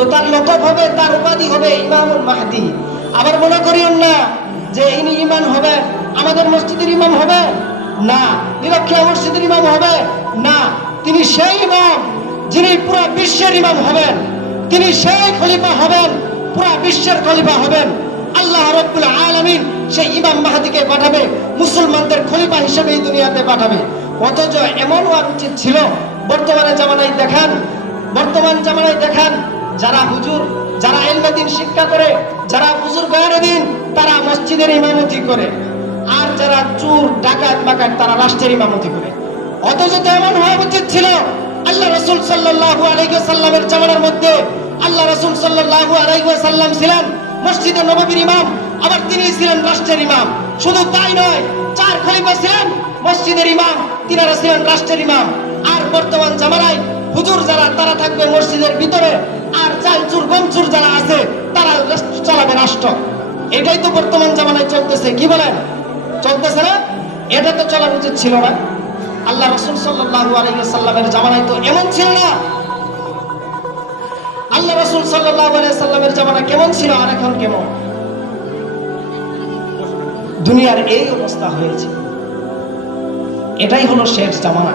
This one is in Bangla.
তো তার লকব হবে, তার উপাধি হবে ইমামুল মাহদি। আবার মনে করিও না যে ইনি ইমাম হবে, আমাদের মসজিদের ইমাম হবে? না। নিরক্ষা মসজিদের ইমাম হবে? না। তিনি সেই ইমাম যিনি পুরো বিশ্বের ইমাম হবেন। তিনি সেই খলিফা হবেন, পুরো বিশ্বের খলিফা হবেন। আল্লাহ রব্বুল আলামিন সেই ইমাম মাহাদিকে পাঠাবে, মুসলমানদের খলিফা হিসেবে এই দুনিয়াতে পাঠাবে। অথচ এমন হওয়ার উচিত ছিল, বর্তমানে জামানায় দেখান, বর্তমান জামানায় দেখান যারা হুজুর, যারা এলমেদিন শিক্ষা করে, যারা হুজুর দিন, তারা মসজিদের ইমামতি করে। আর যারা চুর, ডাকাত, বাকাত, তারা রাষ্ট্রের ইমামতি করে। অথচ তো এমন হওয়া উচিত ছিল, আল্লাহ রসুল সাল্লাল্লাহু আলাইহি সাল্লামের জামানার মধ্যে আল্লাহ রসুল সাল্লাল্লাহু আলাইহি সাল্লাম ছিলেন মসজিদে নববীর ইমাম, আবার তিনি ছিলেন রাষ্ট্রের ইমাম। শুধু তাই নয়, চার খলিফা ছিলেন মসজিদের ইমাম, তিনারা ছিলেন রাষ্ট্রের ইমাম। আর বর্তমান জামানায় হুজুর যারা, তারা থাকবে মসজিদের ভিতরে। গমচুর যারা আছে, তারা চালাবে রাষ্ট্র। এটাই তো বর্তমান জামানায় চলতেছে। কি বলেন? চলতেছে না? এটা তো চলার উচিত ছিল না। আল্লাহ রসুল সাল্লাল্লাহু আলাইহি সাল্লামের জামানায় তো এমন ছিল না। আল্লাহ রসুল সাল্লাল্লাহু আলাইহি সাল্লামের জামানা কেমন ছিল আর এখন কেমন? দুনিয়ার এই অবস্থা হয়েছে। এটাই হলো শেষ জামানা।